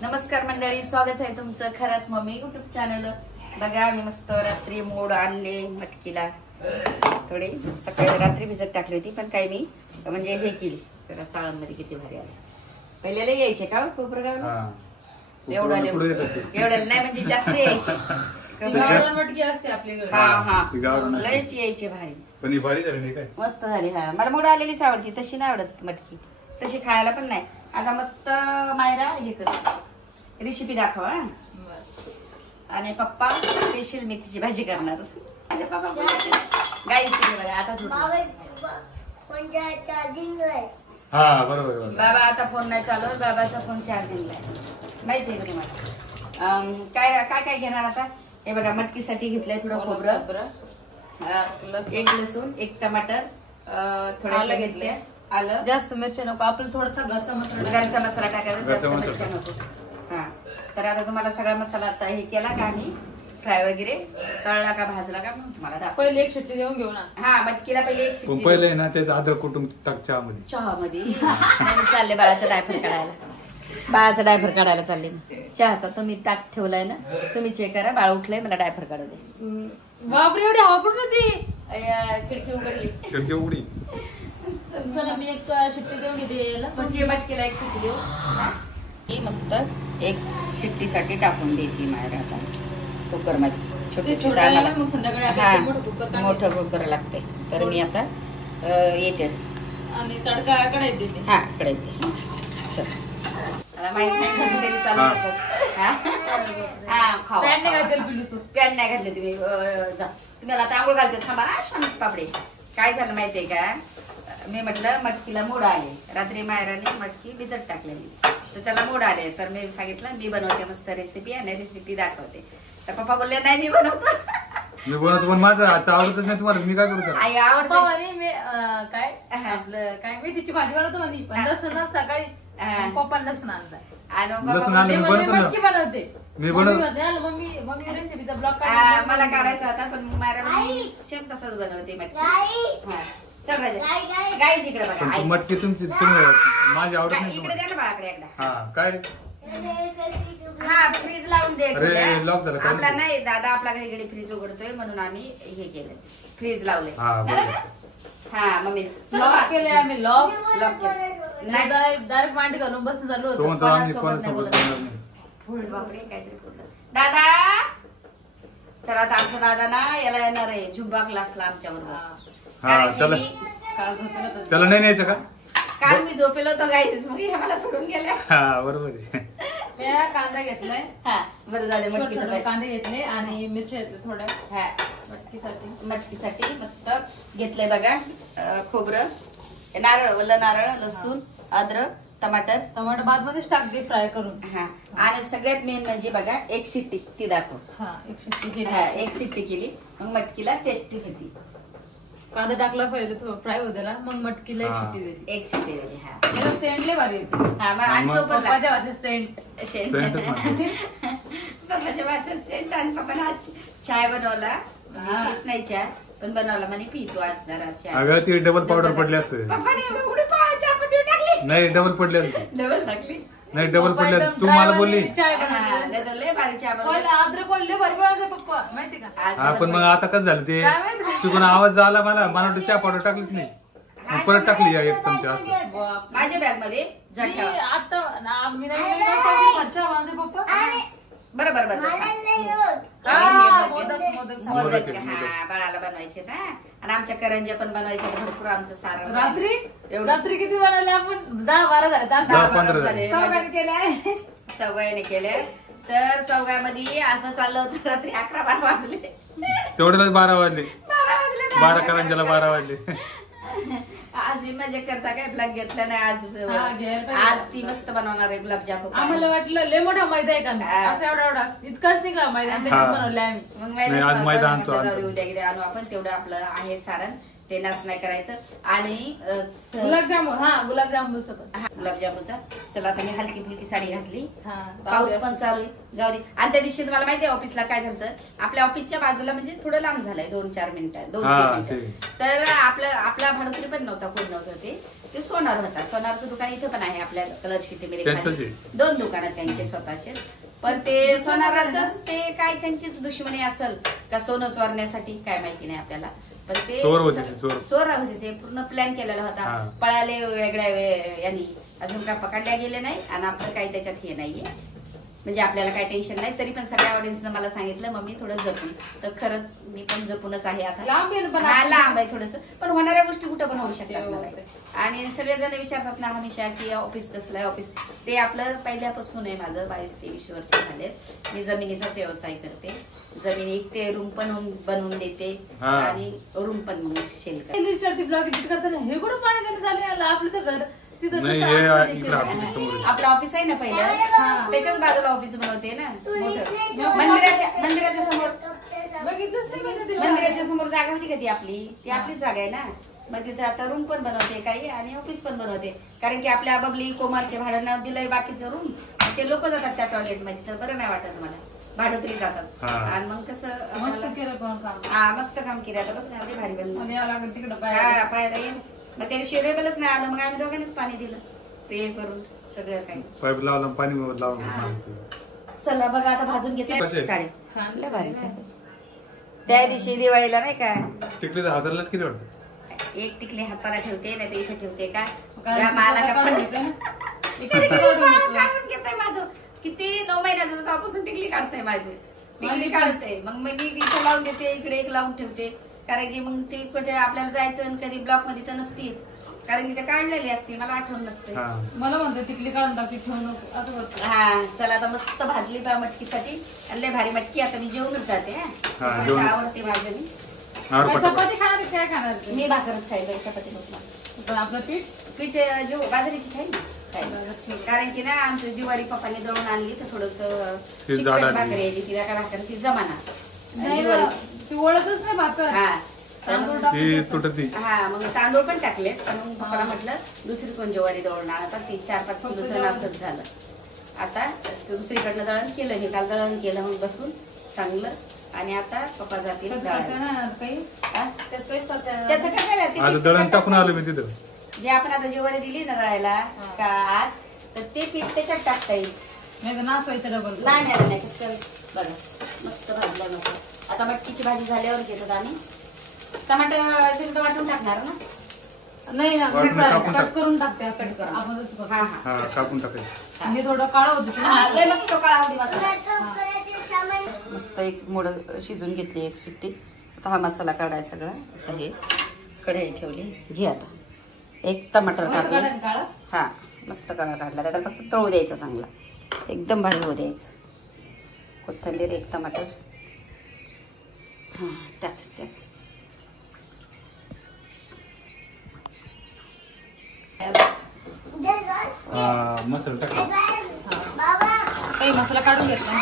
नमस्कार मंडळी, स्वागत आहे तुमचं खरात मम्मी युट्यूब चॅनल. बघा आम्ही मस्त रात्री मोड आणले मटकीला. थोडे सकाळी रात्री भिजत टाकली होती, पण काय मी म्हणजे हे केली त्याला चाळणमध्ये. किती भारी आले. पहिल्याला यायचे का कोपरगावला? एवढं नाही म्हणजे जास्त यायचे. मटकी असते आपल्याकडे. लयच यायचे भारी. पण भारी झाली काय मस्त झाली. हा मला मोड आलेलीच आवडती, तशी नाही आवडत मटकी. तशी खायला पण नाही. आता मस्त मायरा हे कर रेसिपी दाखवा. आणि पप्पा स्पेशल मेथीची भाजी करणार. माझ्या पप्पा गाईची आता हा बरोबर. बाबा आता फोन नाही चालवत, बाबाचा फोन चार्जिंगला आहे. माहिती आहे का तुम्हाला? काय काय काय घेणार आता? हे बघा मटकीसाठी घेतलंय थोडं खोबरं, एक लसूण, एक टमाटर, थोडं घेतले आलं. जास्त मिरच्या नको, आपलं थोडासा घरचा मसाला टाकायचा. हा तर आता तुम्हाला सगळा मसाला आता हे केला का आम्ही फ्राय वगैरे तळला का भाजला का मग तुम्हाला पहिले एक शिट्टी देऊन घेऊ ना. हा मटकीला पहिले एक शिट्टी पहिले ना त्याचं अद्रक कुटुंब टाक चहामध्ये. चालले बाळाचा डायपर काढायला. बाळाचा डायपर काढायला चालले. चहाचा तुम्ही ताक ठेवलाय ना, तुम्ही चेक करा. बाळ उठलंय, मला डायपर काढू दे. बापरे एवढी हवा पडून ती खिडकी उघडी. चला मी एक शिट्टी देऊन घेते. मटकीला एक शिट्टी देऊ. मस्त एक शिट्टीसाठी टाकून देते मायरा आता कुकर मध्ये. मोठं कुकर लागते. तर मी आता येते आणि तडका कढईत देते. हा कढईत दे. मला माहित नाही तरी चालू. पॅन्ट नाही घातले तुम्ही. जा तुम्हाला आता आंघोळ घालते. थांबा शांत पापडे. काय झालं माहितीये का, मी म्हटलं मटकीला मोड आले. रात्री मायराने मटकी भिजत टाकलेली, तर त्याला मोड आले. तर मी सांगितलं मी बनवते मस्त रेसिपी आणि रेसिपी दाखवते. तर पप्पा बोलले नाही मी बनवतो. मी बनवतो पण माझं आवडतच नाही तुम्हाला. मी काय करू? आई आवडतो मी काय आपलं काय मेथीची भाजी बनवतो म्हणे. पण लसूण सकाळी पप्पा लसूण आणला आणि मटकी बनवते. मी मम्मी रेसिपीचा ब्लॉग मला काढायचा होता, पण मायरा सेम तसंच बनवते मटकी. गाईच इकडे बघा. मटकी तुमची माझी आवडत नाही. इकडे द्या ना बाळाकडे एकदा. हा काय हा फ्रीज लावून दे. लॉक झालं आपला नाही दादा, आपला घडी फ्रीज उघडतोय म्हणून आम्ही हे केलं, फ्रीज लावले. हा मम्मी लॉक केले आम्ही. लॉक नाही डायरेक्ट मांडी घालून बसून चालू होतं. बापरे काहीतरी फोडलं. दादा चला आता आमचा दादा ना याला येणार आहे झुंबा क्लासला आमच्या बरोबर. त्याला नाही न्यायचं का? काल मी झोपेलो होतो गाईस, मग हे मला सोडून गेल्या. हा बरोबर आहे. मी कांदा घेतलाय. हा बरं झालं. मटकीचं कांदे घेतले आणि मिरच्या घेतल्या थोड्या. हा मटकीसाठी मस्त घेतलंय बघा. खोबरं, नारळ, वल्ल नारळ, लसूण, अद्रक, टमाटर बाद मध्येच टाकते फ्राय करून. हा आणि सगळ्यात मेन म्हणजे बघा एक शिट्टी ती दाखव. हा एक शिट्टी केली. मग मटकीला टेस्टी होती. कांदा टाकला पहिले फ्राय होते, मग मटकीला एक शिट्टी दिली. एक शिट्टी दिली. हा सेंट लय भारी येते. हा मग पप्पाच्या भाषेत सेंट. पप्पाच्या भाषेत सेंट. आणि पप्पाने आज चाय बनवला. नाही चहा पण बनवला म्हणे पी तू आज जरा चहा. अगं ती डबल पावडर पडली असते. नाही डबल पडली असते. डबल टाकली नाही डबल पडले. तू मला बोलली पप्पा माहिती का. हा पण मग आता कसं झालं ते चुकून आवाज आला. मला वाटतं चहा पावडर टाकलीच नाही, परत टाकली एक चमचा असं माझ्या बॅग मध्ये. आता पप्पा बरोबर बाळाला बनवायचे ना. आणि आमच्या करंज्या पण बनवायच्या भरपूर. आमचं सारं रात्री किती बनवले आपण? 10-12 झाले. चौघाने केले. तर चौघामध्ये असं चाललं होतं रात्री 11-12 वाजले. तेवढ्याला 12 वाजले. 12 करंज्याला 12 वाजले. आज मी मजा करता काय ब्लॉग घेतला नाही. आज ती मस्त बनवणार आहे गुलाबजामुन. आम्हाला वाटलं लय मोठा मैदा आहे का असं एवढा इतकाच नाही का मैदा बनवले आम्ही. मग उद्या आणू आपण. तेवढं आपलं आहे सारण, ते नाच नाही करायचं. आणि गुलाबजामुनचा चला आता मी हलकी फुलकी साडी घातली. पाऊस पण चालू आहे, जाऊ दे. आणि त्या दिवशी तुम्हाला माहिती आहे ऑफिसला काय झालं. आपल्या ऑफिसच्या बाजूला म्हणजे थोडं लांब झालंय 2-4 मिनिटं 2-3 मिनिटं. तर आपला भाडोत्री पण नव्हता, कोण नव्हतं. ते सोनार होता. सोनारचं दुकान इथं पण आहे आपल्या कलर शिटी त्यांचंच आहे. 2 दुकान त्यांचे स्वतःचे. पण ते सोनाराच ते काय त्यांचीच दुश्मनी असेल का सोनं चोरण्यासाठी काय माहिती नाही आपल्याला. पण ते चोर होते ते, चोर. चोर होते ते. पूर्ण प्लॅन केलेला होता. हा. पळाले वेगळ्या यांनी अजून काय पकडल्या गेले नाही आणि आपलं काही त्याच्यात हे नाहीये. म्हणजे आपल्याला काही टेन्शन नाही. तरी पण सगळ्या ऑडियन्सनं मला सांगितलं मम्मी थोडं जपून. तर खरंच मी पण जपूनच आहे आता. लांब आहे पण हा, लांब आहे थोडंसं. पण होणाऱ्या गोष्टी कुठं पण होऊ शकतात मला. आणि सगळेजण विचारतात ना हमेशा की ऑफिस कसलं आहे ऑफिस. ते आपलं पहिल्यापासून आहे माझं. 22-23 वर्ष झालेत. मी जमिनीचाच व्यवसाय करते. जमीन इकते, रूम पण बनवून देते आणि रूम पण मग शेल करते. ब्लॉग एडिट करताना हे कुठं पाणी देणं झालं आपलं तर घर नाही हे इकडे आपल्या समोर आहे. आपलं ऑफिस आहे ना पहिलं त्याच्याच बाजूला ऑफिस बनवते ना मोठं. मंदिराच्या समोर बघितलंच नाही मी कधी. मंदिराच्या समोर जागा होती का ती आपली. ती आपलीच जागा आहे ना. मग तिथे आता रूम पण बनवते काही आणि ऑफिस पण बनवते. कारण की आपल्या बबली कोमल ते भाडं नाव दिलंय बाकीचं रूम. ते लोक जातात त्या टॉयलेट मध्ये तर बरं नाही वाटत मला. भाडोतरी जातात आणि मग कसं मस्त केलं पण काम. हा मस्त काम केलं आता बघ ना भारी बनलं. आणि यावं लागेल तिकडं पाहायला येईल. मग त्याने शेरेबलच नाही आलं. मग आम्ही दोघांनीच पाणी दिलं ते करून सगळं काही. पाईप लावला पाणी लावून. चला बघा आता भाजून घेतलं. कसे? साडे छान लय भारी झालं. त्या दिवशी दिवाळीला नाही का टिकली हाताला किती वाटतं. एक टिकली हाताला ठेवते नाही तर इथे ठेवते का काय मला काढून का घेतलं ना? काढून घेतय माझं. किती 9 महिन्यात होतं तेव्हापासून टिकली काढताय माझी. टिकली काढते मग मी इथे लावून देते इकडे एक लावून ठेवते. कारण की मग ते कुठे आपल्याला जायचं आणि कधी ब्लॉक मध्ये तर नसतीच. कारण की ते काढलेली असते मला आठवण नसते. मला म्हणतो तिकली काढून टाकली ठेवू नको असं करतो. हा चला आता मस्त भाजली बा मटकीसाठी. आणि लय भारी मटकी. आता मी जेवणच जाते. आवडते माझं मी. चपाती खाणार काय खाणार मी भाकरच खायला चपाती होत. आपलं पीठ जो बाजरीची खाईल कारण की ना आमच्या जिवारी पप्पाने दळून आणली तर थोडस चिकट भाकरी यायची. तिला काय भाकर ती जमाना ती ओळखच नाही भाकर. हा मग तांदूळ पण टाकलेत. पण मग पप्पाला म्हटलं दुसरी कोण ज्वारी दळून आणा. 3-4-5 किलो जण असंच झालं. आता दुसरीकडनं दळण केलं मी. काल दळण केलं मग बसून चांगलं. आणि आता पप्पा जातील त्याचं काय दळण टाकून आलो मी तिथं. जे आपण आता ज्वारी दिली ना दळायला का आज तर ते पीठ त्याच्यात टाकता येईल. नाही कसं बघा मस्त भाजलं नको. आता मटकीची भाजी झाल्यावर घेतात आम्ही. टमाटर तिकडं वाटून टाकणार ना. नाही कट करून टाकते. कट करून आपण हा टाकून टाकायचं. हे थोडं काळं होतं. लय मस्त काळा आवडी मसाला. मस्त एक मोड शिजून घेतली एक शिट्टी. आता हा मसाला काढाय सगळा. आता हे कढई ठेवली. घे आता एक टमाटर टाकलं. हा मस्त काळा काढला. त्याला फक्त तळू द्यायचा चांगला. एकदम भारी होऊ द्यायचं. कोथिंबीर एक टमाटर हा टाक. मसाला टाकला. काही मसाला काढून घेतला.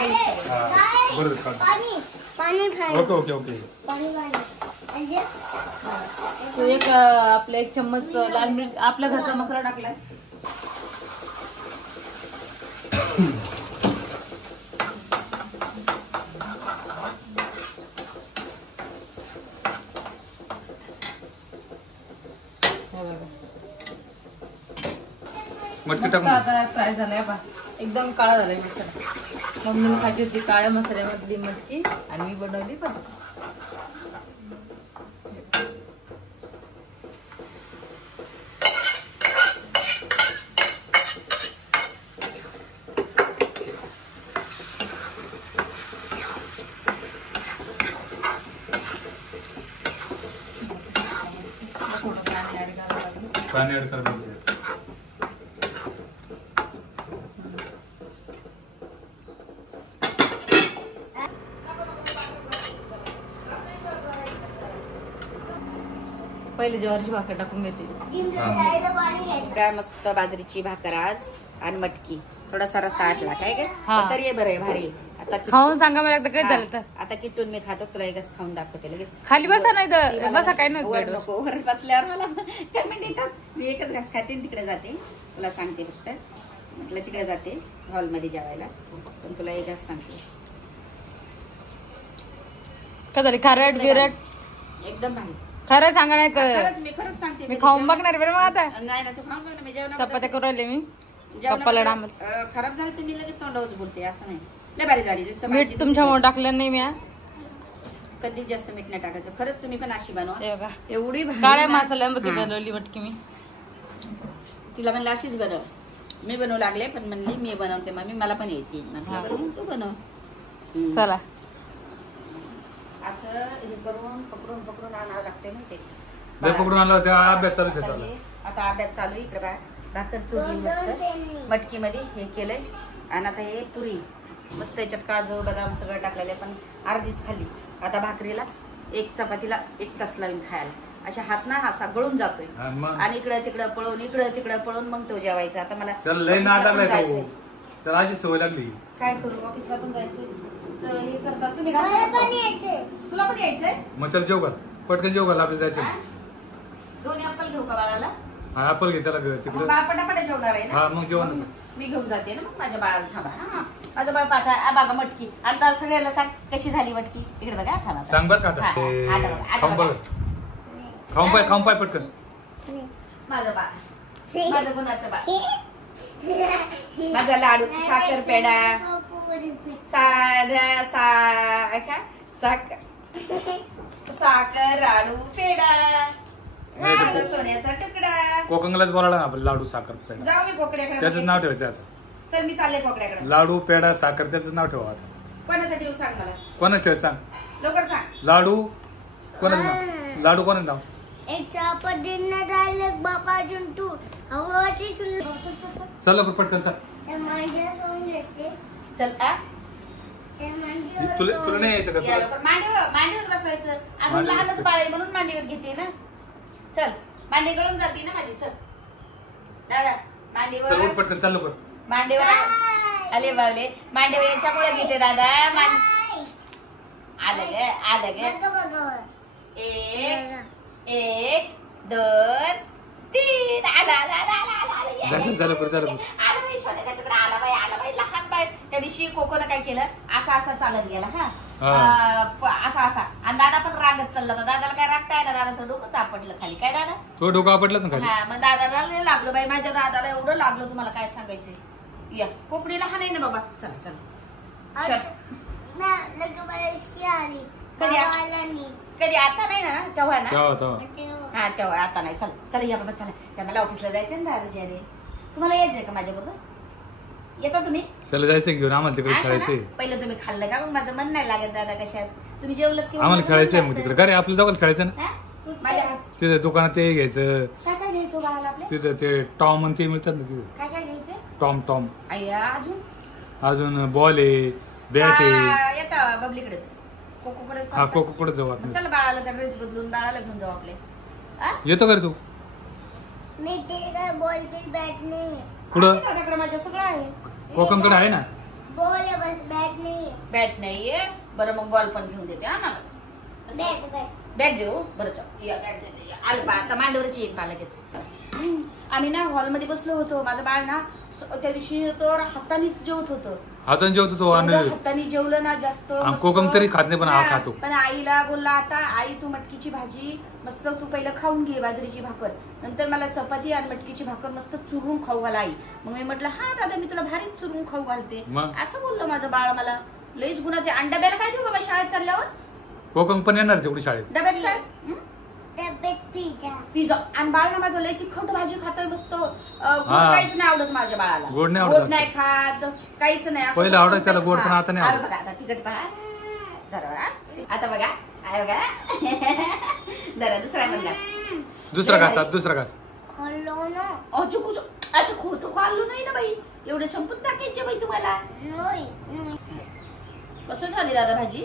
ओके. एक आपला 1 चम्मच लाल मिरच आपल्या घरचा मसाला टाकलाय. मटकी टाकून आता फ्राय झालाय बा. एकदम काळा झालाय मसाला. मम्मीने खायची होती काळ्या मसाल्यामधली मटकी आणि मी बनवली पण. पाणी ऍड करायला. पहिले ज्वारीची भाकर टाकून घेते. काय मस्त बाजरीची भाकर आज आणि मटकी. थोडासा रस्सा आटला काय काय तरी बरं आहे भारी. आता खाऊन सांगा मला एकदा काय झालं तर. आता किटून मी खातो. तुला एकच खाऊन दाखवते लगेच. खाली बसा नाही तर बसा काय नाही. नको वर बसल्यावर मला कमेंट येतात. मी एकच घास खाते तिकडे जाते. तुला सांगते फक्त म्हटलं तिकडे जाते हॉलमध्ये जेवायला. पण तुला एक घास सांगते. का झाली खारट बिरट एकदम भारी. खरं सांगा नाही तर खरंच मी खरंच सांगते. मी खाऊन बघणार बरं मग आता. नाही ना तू खाऊन बघ ना. मी चपात्या करून राहिले मी. जेवणामध्ये, पप्पाला डांबर. खराब झालं तर मी लगेच तोंडावरच बोलते असं नाही. लय भारी झाली. जसं मीठ भाजी तुमच्यामुळे टाकलं नाही मी. कधीच जास्त मीठ नाही टाकायचं. खरंच तुम्ही पण अशी बनवा. हे बघा. एवढी भारी काळ्या ना. मसाल्यामध्ये बनवली मटकी मी. तिला म्हणलं अशीच बनव. मी बनवू लागले पण म्हणली मी बनवते मम्मी मला पण येते. म्हटलं तू बनव. चला असं हे करून पकडून पकडून आणावं लागते ना ते. पकडून आणला होता अभ्यास चालू त्याचा. आता अभ्यास चालू इकडे बा. भाकर चुरली मस्त मटकी मध्ये हे केलंय. आणि आता हे पुरी मस्त याच्यात काजू बदाम सगळं टाकलेलं पण अर्धीच खाल्ली. आता भाकरीला एक चपातीला 1 तास लावून खायला. अशा हात ना असा गळून जातोय आणि इकडं तिकडं पळून मग तो जेवायचा. आता मला लय नाद आलाय तो. त्याला अशी सवय लागली. काय करू ऑफिसला पण जायचं तर हे करतात तुम्ही. तुला पण यायचंय मग चल जेव घाल पटकन जेव घाल आपल्याला जायचं. 2 ऍपल घेऊ का बाळाला? हा ऍपल घे त्याला तिकडे. बाळ पटापटा जेवणार आहे ना. हा मग जेवण मी घेऊन जाते ना मग माझ्या बाळाला. थांबा हा माझं बाळ पाठा बघा मटकी. आता सगळ्याला सांग कशी झाली मटकी. इकडे बघा थांबा सांग बरं का खाऊन पाय पटकन. माझं बाळ माझं गुणाचं बाळ. माझा लाडू साखर पेडा साखर लाडू पेडा सोन्याचा तुकडा. कोकणलाच बोलायला ना आपण लाडू साखर पेडा. जाऊ मी कोकड्याकडे. त्याचं नाव ठेवायचं आता. चल मी चालले कोकड्याकडे. लाडू पेडा साखर त्याचं नाव ठेवा आता. कोणाचं ठेवू सांग मला. कोणाचं ठेव सांग लवकर सांग. लाडू कोणाचं नाव. लाडू कोणाचं नाव. चल लवकर पटकन चल. चल तुला नाही यायचं का. मांडीवर बसवायचं. अजून लहानच बाळ आहे म्हणून मांडीवर घेते ना. चल मांडी गळून जाते ना माझी. चल दादा मांडीवर. चल उठ पटकन चल लवकर. मांडीवर आले बावले. मांडीवर याच्यामुळे घेते दादा. आलं ग. 1 2 3 झालं बरं. आला बाई सोन्याचा तुकडा. आला बाई लहान बाई. त्या दिवशी कोकोनं काय केलं असा चालत गेला हा असा आणि दादा पण रागत चालला होता. दादाला काय रागता आहे ना. दादाचं डोकं चापटलं खाली. काय दादा तो डोकं आपटलं ना खाली. हा मग दादाला लय लागलो बाई. माझ्या दादाला एवढं लागलं तुम्हाला काय सांगायचं. या कोकणी लहान आहे ना बाबा. चला कधी आता नाही ना तेव्हा ना. हा तेव्हा आता नाही. चला या बाबा चला. त्या मला ऑफिसला जायचं ना दादाजी. अरे तुम्हाला यायचंय का माझ्या बरोबर. येता तुम्ही. चला जायचं घेऊन आम्हाला तिकडे खेळायचंय. पहिलं तुम्ही खाल्लं का मग माझं मन नाही लागत दादा. कशात तुम्ही जेवलं की आम्हाला खेळायचंय मग तिकडे. काय रे आपल्या जवळ खेळायचं ना. माझ्या तिथे दुकानात ते घ्यायचं. काय घ्यायचं बाळाला आपल्या. तिथं ते टॉम आणि ते मिळतात ना तिथे. काय घ्यायचं. टॉम अय्या अजून बॉल आहे बॅट आहे. येता बबलीकडेच कोकोकडे. हा कोकोकडे जाऊ आपण. चल बाळाला त्या ड्रेस बदलून बाळाला घेऊन जाऊ आपले. येतो का रे तू. कुठं दादाकडे माझ्या सगळं आहे. कोकणकडे आहे ना. बॅट नाहीये. बरं मग बॉल पण घेऊन देते. हा बॅट देऊ. बरं चल आलं पा. आता मांडीवरच येईल पा लगेच. आम्ही ना हॉलमध्ये बसलो होतो. माझं बाळ ना त्या दिवशी तर हाताने जेवत होतं. हाताने जेवतो तो. हाताने जेवलं ना जास्त. कोकम तरी खात नाही पण हा खातो. पण आईला बोलला आता आई तू मटकीची भाजी मस्त तू पहिलं खाऊन घे. बाजरीची भाकर नंतर मला चपाती आणि मटकीची भाकर मस्त चुरून खाऊ घाल आई. मग मी म्हटलं हा दादा मी तुला भारीच चुरून खाऊ घालते. असं बोललं माझं बाळ मला. लईच गुणाचे. आणि डब्याला काय देऊ बाबा शाळेत चालल्यावर. कोकम पण येणार तेवढी शाळेत. डब्यात काय पिझ्झा. आणि बाळ ना माझं लय तिखट भाजी खातोय मस्त. काहीच नाही आवडत माझ्या बाळाला. गोड नाही खात काहीच नाही. पहिलं आवडत त्याला गोड पण आता नाही. बघा आता तिखट बघा. आता बघा आहे बघा. जरा दुसरा घास. अच्छा खोटं खाल्लो नाही ना बाई. एवढे संपून टाकायचे बाई तुम्हाला. कसं झाली दादा भाजी.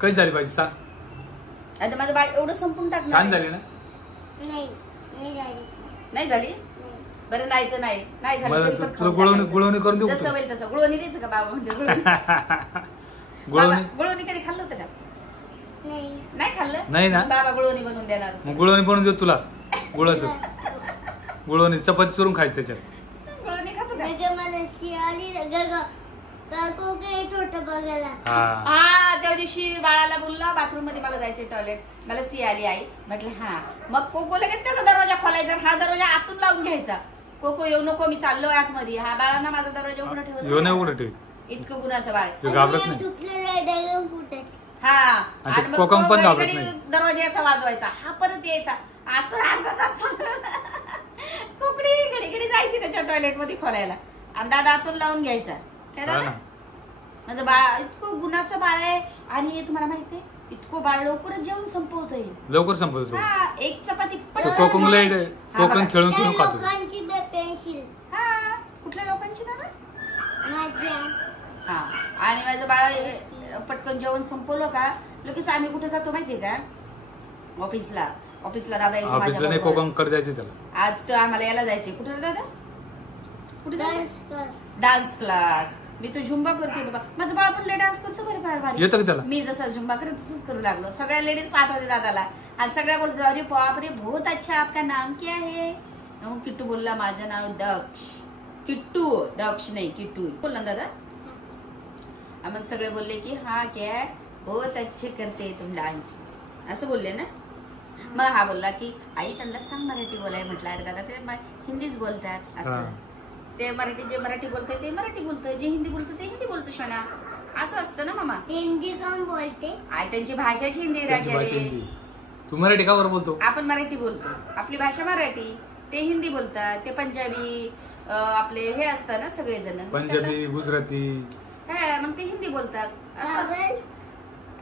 कशी झाली भाजी सांग. आता माझं बाळ एवढं संपून टाकणार. छान झाली ना. नाही झाली. बरं नाही तर नाही झाली. तुला गुळवणी करून देऊ. जसं होईल तसं. गुळवणी द्यायचं का बाबा म्हणते. गुळवणी कधी खाल्लं होतं का. नाही खाल्लं. नाही ना. बाबा गुळवणी बनवून देणार. मग गुळवणी बनवून देऊ तुला. गुळवणी चपाती चुरून खायची त्याच्यात. गुळवणी खातो का. हा त्या दिवशी बाळाला बोलला बाथरूम मध्ये मला जायचंय टॉयलेट, मला सी आली आई. म्हटलं हा. मग कोको लगेच त्याचा दरवाजा खोलायचा, हा दरवाजा आतून लावून घ्यायचा. कोको येऊ नको, मी चाललो आतमध्ये. हा बाळांना माझा दरवाजा उघडा ठेवला. इतकं गुणाचं बाळ घाबरत नाही. हा. आणि मग कोकम पण घाबरत नाही. दरवाजाचा वाजवायचा, हा परत यायचा. असं अर्धा तास कोकडी घडी घडी जायची त्याच्या टॉयलेट मध्ये खोलायला आणि दादा आतून लावून घ्यायचा. काय दादा माझं बाळ इतकं गुणाचं बाळ आहे. आणि तुम्हाला माहितीये इतकं बाळ लवकरच जेवण संपवतोय, लवकर संपवतो. एक चपाती कोकण खेळून सुरू खातो. हा कुठल्या लोकांची दादा? हा. आणि माझं बाळ पटकन जेवण संपवलं का लगेच आम्ही कुठे जातो माहितीये का? ऑफिसला. ऑफिसला दादा येतो ऑफिसला नाही, कोकणकडे जायचं त्याला. आज तर आम्हाला याला जायचंय. कुठे रे दादा? कुठे डान्स क्लास. मी तर झुंबा करते बाबा. माझं बाळ पण डान्स करतो बरं बार येतं का त्याला? मी जसं झुंबा करत तसंच करू लागलो. सगळ्या लेडीज पाहत होते दादाला. आज सगळ्या बोलतो अरे बाप रे बहुत अच्छा, आपका नाम क्या है? मग किट्टू बोलला माझं नाव दक्ष. किट्टू, दक्ष नाही किट्टू बोलला दादा. मग सगळे बोलले की हा क्या बहुत अच्छे करते तुम डान्स, असं बोलले ना. मग हा बोलला की आई त्यांना सांग मराठी बोलाय. म्हटलं अरे दादा ते हिंदीच बोलतात. असं ते मराठी, जे मराठी बोलते ते मराठी बोलतं, जे हिंदी बोलतं ते हिंदी बोलतो. शोना असं असतं ना मामा. हिंदी कम बोलते आई त्यांची भाषाच हिंदी राजा रे. तू मराठी का बरं बोलतो? आपण मराठी बोलतो, आपली भाषा मराठी. ते हिंदी बोलतात, ते पंजाबी आपले हे असतात ना सगळेजण, पंजाबी गुजराती. हा मग ते हिंदी बोलतात. असं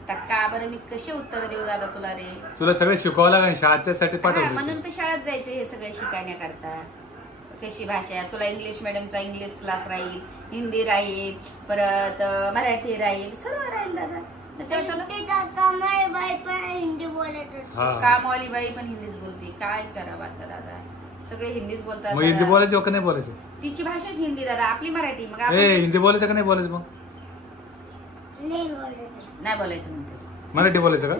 का बरं मी कशी उत्तर देऊ दादा तुला रे? तुला सगळं शिकवावं लागेल शाळेत, त्यासाठी पाठवलं म्हणून तर शाळेत जायचं हे सगळं शिकण्याकरता. कशी भाषा तुला इंग्लिश मिडियमचा इंग्लिश क्लास राहील, हिंदी राहील, परत मराठी राहील, सर्व राहील दादा. कामवाली पण हिंदी बोलत, कामवाली बाई पण हिंदीच बोलते. काय करावं आता दादा, सगळे हिंदीच बोलतात. मग हिंदी बोलायचं का नाही बोलायचं? तिची भाषाच हिंदी दादा, आपली मराठी. मग हिंदी बोलायचं का नाही बोलायचं? मग नाही बोलायचं म्हणते. मराठी बोलायचं का?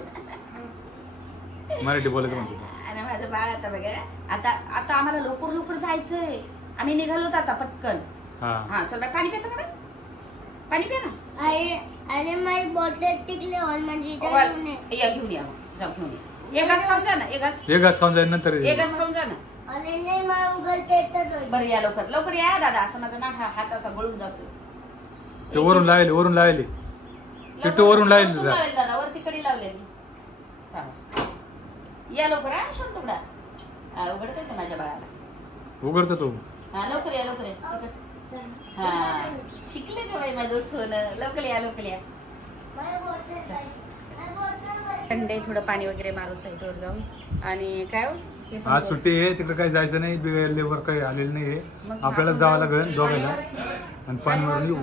मराठी बोलायचं म्हणते. आणि माझं बाळ आता बघा, आता आता आम्हाला लवकर लवकर जायचंय. आम्ही निघालोच आता पटकन. हा चल बाय, पाणी पितो का? पाणी पिया ना. अरे माझी बॉटल टिकले म्हणजे या घेऊन या, जाऊ घेऊन या. एक घास खाऊन जा ना, एक घास खाऊन जाईल नंतर. एक घास खाऊन जा ना. अरे नाही मला उघडते. बरं या लवकर लवकर या दादा. असं माझा ना हात असा गळून जातो. ते वरून लावले किट्टू वरून लावले दादा, वरती कडी लावलेली. या लवकर. हा शोन तुकडा उघडते तर माझ्या बाळाला. उघडतो तू. हा लवकर या, लवकर या. हा शिकले का बाई माझं सोनं. लवकर या, लवकर या. संडे थोडं पाणी वगैरे मारू साईडवर जाऊन. आणि काय आज सुट्टी आहे, तिकडे काही जायचं नाही. लेबर काही आलेलं नाहीये. आपल्याला जावं लागेल दोघायला आणि पाणी मारून येऊ.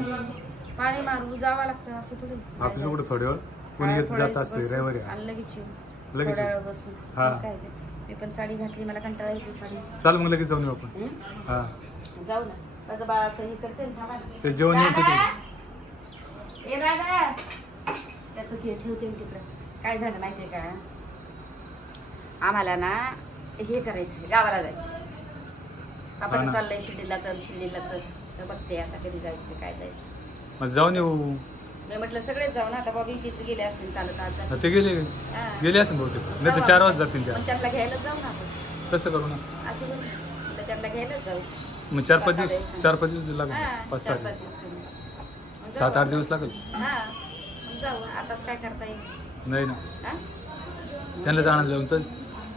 पाणी मारू जावं लागतं असं थोडी. ऑफिस कुठे थोड्या वेळ कोणी येत जात असते रविवारी. लगेच बसून. हा मी पण साडी घातली, मला कंटाळा येतो साडी. चाल मग लगेच जाऊन येऊ आपण. हा जाऊ ना. माझं बाळाचं हे करते ते जेवण येते. त्याचं ते ठेवते तिकडे. काय झालं माहितीये का, आम्हाला ना हे करायचं, गावाला जायचं. आपण चाललंय शिर्डीला चल, शिर्डीला चल. तर बघते आता कधी जायचं, काय जायचं. जाऊन येऊ. मी म्हटलं सगळेच जाऊ ना. आता बाबी तिचे गेले असतील चालत. आज ते गेले असतील बहुतेक, नाही तर 4 वाजता जातील त्या. त्यांना घ्यायला जाऊ ना आपण. तसं करू ना. असं करू, त्यांना घ्यायला जाऊ. मग 4-5 दिवस लागेल. 5-6 दिवस, 7-8 दिवस लागेल. हा जाऊ. आताच काय करता येईल नाही ना. त्यांना जाणार जाऊन तर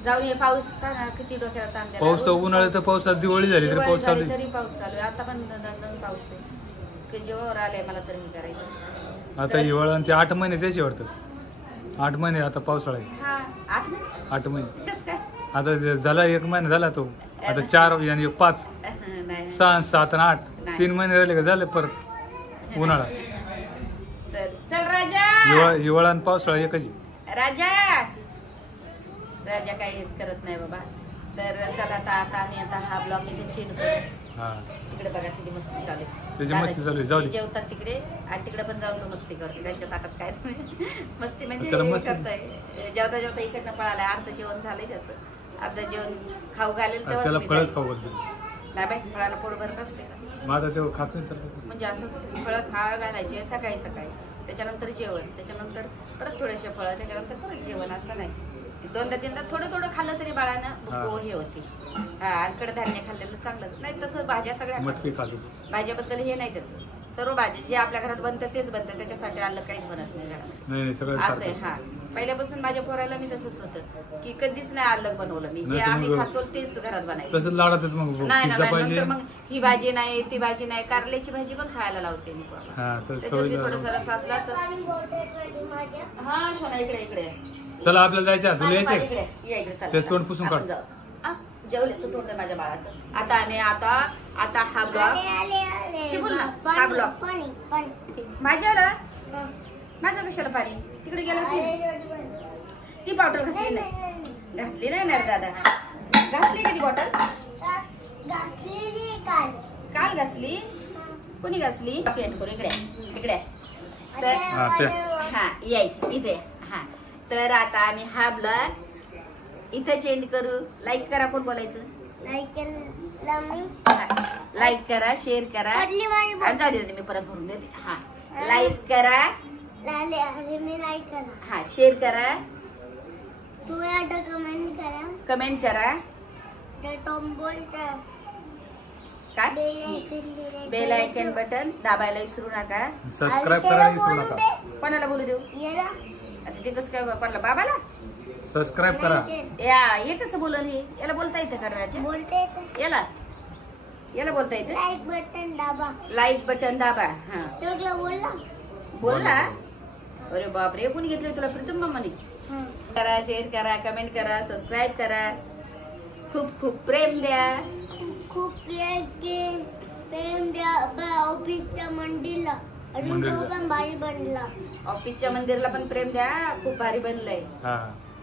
जाऊ. हे पाऊस किती डोक्याला ताण द्यायला. पाऊस उन्हाळ्यात पावसात दिवाळी झाली तरी पाऊस चालू, तरी पाऊस चालू आहे. आता पण पाऊस आहे. जेव्हा आलंय मला तरी हे करायचं. आता हिवाळा आणि ते 8 महिने त्याची वाटतं. 8 महिने आता पावसाळा आहे. हा 8 महिने. कसं काय? आता झाला 1 महिना झाला तो. आता 4 आणि 5 6 7 आणि 8 3 महिने राहिले का झाले परत उन्हाळा. चल राजा. हिवाळा आणि पावसाळा एकच. राजा काय हेच करत नाही बाबा. तर चला आता आम्ही आता हा ब्लॉग इथे चेंज करू. तिकडे बघा किती मस्ती चालू आहे. जाऊ जेवतात तिकडे आणि तिकडे पण जाऊन तो मस्ती करतो. त्यांच्या ताटात काय मस्ती म्हणजे करताय. जेवता जेवता इकडनं पळालाय. अर्ध जेवण झालंय त्याचं. अर्ध जेवण खाऊ घालेल तेव्हा. फळच खाऊ घालतो. नाही बाई, फळाला पोट भरत असते. माझा तेव्हा खात नाही तर म्हणजे असं फळं खा घालायचे सकाळी सकाळी, त्याच्यानंतर जेवण, त्याच्यानंतर परत थोडेसे फळं, त्याच्यानंतर परत जेवण, असं नाही. दोनदा तीनदा थोडं थोडं खाल्लं तरी बाळानं हे होते. हा, आणि कडधान्य खाल्लेलं चांगलं नाही. तसं भाज्या सगळ्या मटकी खातो. भाज्याबद्दल हे नाही त्याचं. सर्व भाजी जे आपल्या घरात बनतं तेच बनतं, त्याच्यासाठी आलं काहीच बनत नाही घरात. नाही सगळं असं आहे. हा, पहिल्यापासून माझ्या पोराला मी तसंच होतं की कधीच नाही आलं बनवलं मी, जे आम्ही खातो तेच घरात बनायचं. तसंच लाडातच मग नाही नंतर मग ही भाजी नाही ती भाजी नाही, कारल्याची भाजी पण खायला लावते मी. थोडस रस असला तर. हा शोना इकडे इकडे चला आपल्याला जायचं, तुला यायचंय इकडे तेच तोंड पुसून काढ. जेवल्याचं तोंड माझ्या बाळाचं. आता आम्ही आता हा ब्लॉग हा ब्लॉग माझ्याला माझं कशाला पाणी तिकडे गेलं होती ती बॉटल घासली नाही ना दादा, घासली का ती बॉटल? काल घासली. कोणी घासली? इकडे इकडे तर हा या इथे. हा, तर आता आम्ही हा ब्लॉग इथं चेंज करू. लाईक करा. कोण बोलायचं? लाईक करा, शेअर करा. जाऊ दे मी परत भरून देते. हा, लाईक करा, हा शेअर करा, कमेंट करा. काय बेल आयकॉन बटन दाबायला विसरू नका. सबस्क्राईब करायला विसरू नका. कोणाला बोलू देऊ? आता ते कसं काय वापरलं? बाबाला सबस्क्राईब करा. या हे कसं बोलल? हे याला बोलता येतं करायचे? याला बोलता येतं. लाईक बटन दाबा. हा बोलला. अरे बापरे, कोणी घेतलंय तुला? प्रीतम मामाने. करा, शेअर करा, कमेंट करा, सबस्क्राईब करा. खूप खूप प्रेम द्या. खूप प्रेम द्या. ऑफिसच्या मंडीला अजून तो पण भारी बनला. ऑफिसच्या मंदिरला पण प्रेम द्या. खूप भारी बनलंय.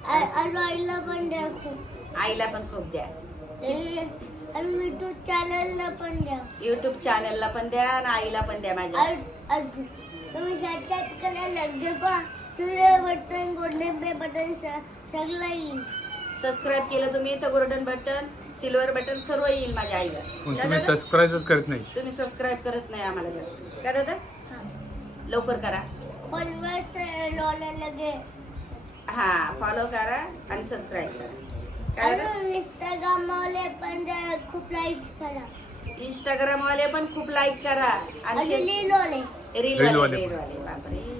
आईला पण द्या. खूप आईला पण खूप द्या. युट्यूब चॅनलला पण द्या. युट्यूब चॅनलला पण द्या आणि आईला पण द्या माझ्या. तुम्ही सबस्क्राईब करायला लागले सिल्वर बटन, गोल्डन पे बटन सगळं येईल. सबस्क्राईब केलं तुम्ही तर गोल्डन बटन, सिल्वर बटन सर्व येईल माझ्या आईला. तुम्ही सबस्क्राईबच करत नाही. तुम्ही सबस्क्राईब करत नाही आम्हाला जास्त. करा तर लवकर करा. फॉलोअर्स लगे. हा, फॉलो करा आणि सबस्क्राईब करा. इंस्टाग्राम वाले पण खूप लाईक करा. इंस्टाग्राम वाले पण खूप लाईक करा आणि रील वाले बापरे